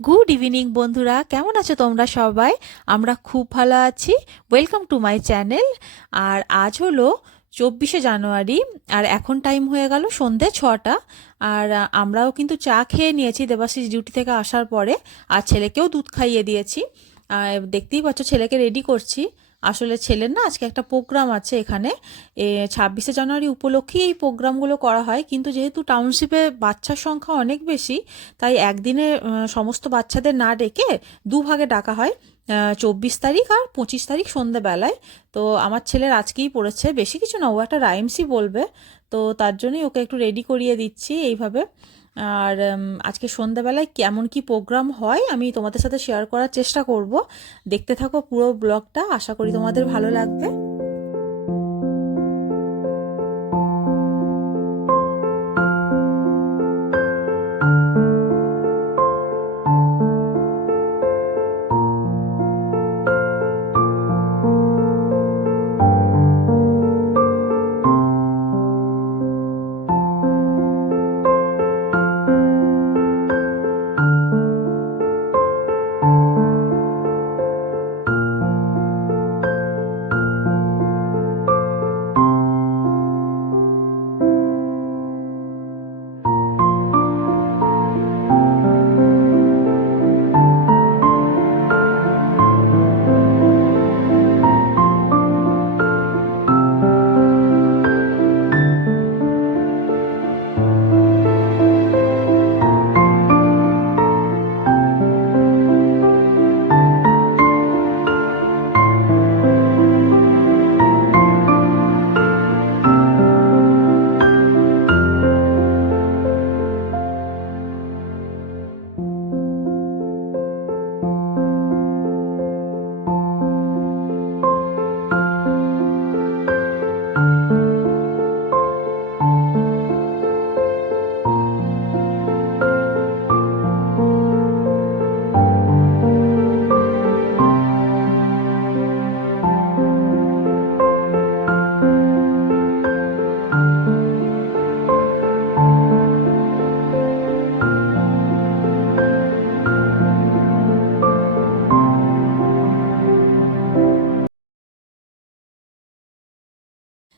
Good evening বন্ধুরা, কেমন আছো তোমরা সবাই? আমরা খুব ভালো আছি। Welcome to my channel. আর আজ হলো 24শে জানুয়ারি। আর এখন টাইম হয়ে গেল সন্ধে 6টা। আর আমরাও কিন্তু চা খেয়ে নিয়েছি দেবাশিস ডিউটি থেকে আসার পরে। আর ছেলেকেও দুধ খাইয়ে দিয়েছি। আর দেখতেই পাচ্ছ ছেলেকে রেডি করছি। আসলে ছেলের না আজকে একটা প্রোগ্রাম আছে এখানে। 26শে জানুয়ারি উপলক্ষেই এই প্রোগ্রামগুলো করা হয়, কিন্তু যেহেতু টাউনশিপে বাচ্চার সংখ্যা অনেক বেশি, তাই একদিনে সমস্ত বাচ্চাদের না ডেকে দুভাগে ডাকা হয়। 24 তারিখ আর 25 তারিখ সন্ধ্যেবেলায়। তো আমার ছেলের আজকেই পড়েছে, বেশি কিছু না, ও একটা রাইমসই বলবে। তো তার জন্যই ওকে একটু রেডি করিয়ে দিচ্ছি এইভাবে। আর আজকে সন্ধ্যাবেলায় কেমন কি প্রোগ্রাম হয় আমি তোমাদের সাথে শেয়ার করার চেষ্টা করব। দেখতে থাকো পুরো ব্লগটা, আশা করি তোমাদের ভালো লাগবে।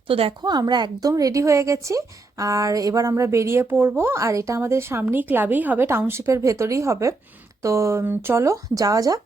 তো দেখো আমরা একদম রেডি হয়ে গেছি। আর এবার আমরা বেরিয়ে পড়বো। আর এটা আমাদের সামনেই ক্লাবেই হবে, টাউনশিপের ভেতরেই হবে। তো চলো যাওয়া যাক।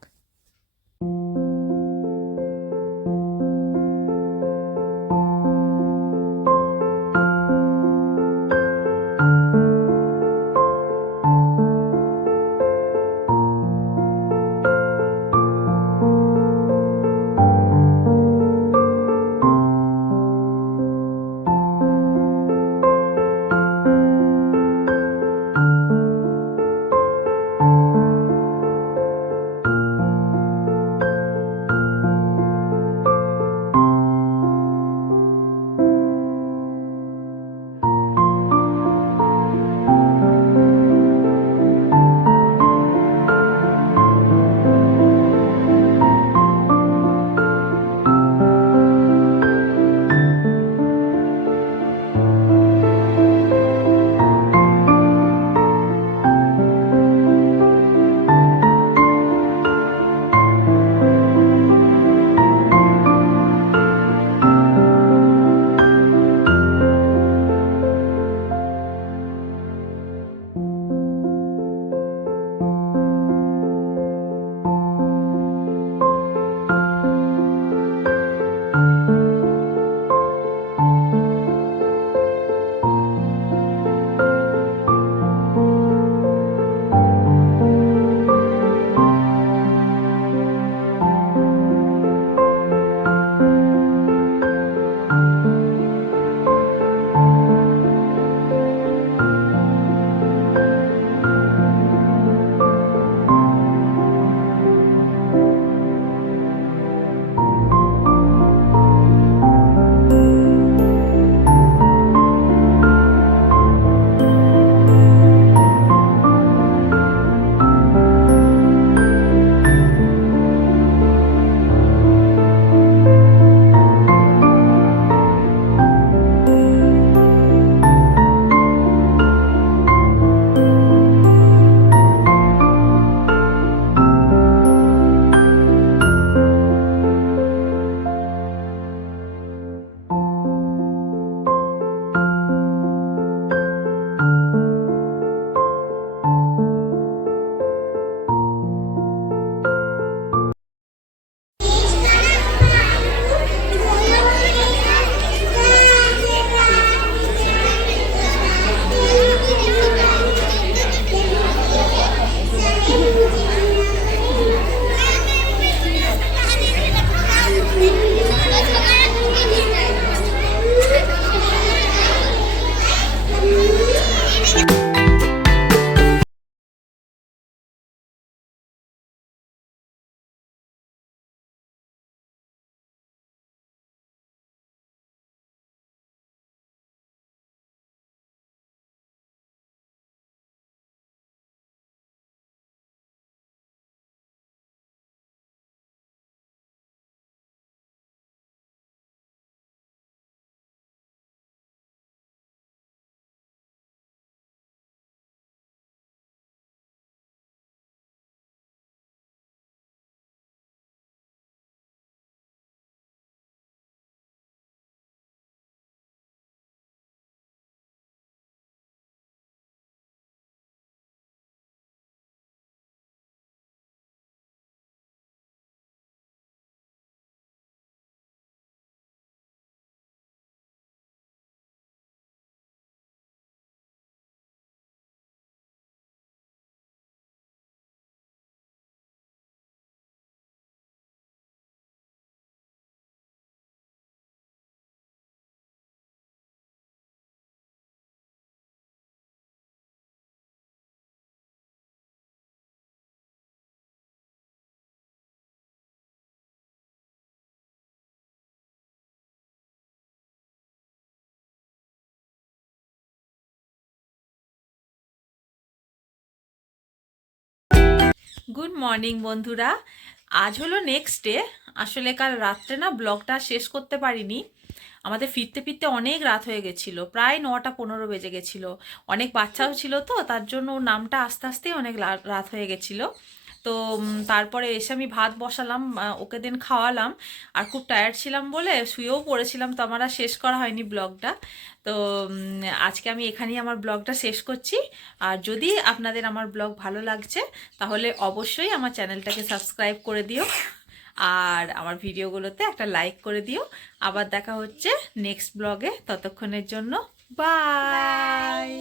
গুড মর্নিং বন্ধুরা। আজ হলো নেক্সট ডে। আসলে কাল রাত্রে না ব্লগটা শেষ করতে পারিনি। আমাদের ফিরতে ফিরতে অনেক রাত হয়ে গেছিল, প্রায় 9টা 15 বেজে গেছিল। অনেক বাচ্চাও ছিল, তো তার জন্য ওর নামটা আস্তে আস্তে অনেক রাত হয়ে গেছিল। তো তারপরে এসে আমি ভাত বসালাম, ওকে দিন খাওয়ালাম। আর খুব টায়ার্ড ছিলাম বলে শুয়েও পড়েছিলাম, তো আমার আর শেষ করা হয়নি ব্লগটা। তো আজকে আমি এখানেই আমার ব্লগটা শেষ করছি। আর যদি আপনাদের আমার ব্লগ ভালো লাগছে তাহলে অবশ্যই আমার চ্যানেলটাকে সাবস্ক্রাইব করে দিও, আর আমার ভিডিওগুলোতে একটা লাইক করে দিও। আবার দেখা হচ্ছে নেক্সট ব্লগে, ততক্ষণের জন্য বাই।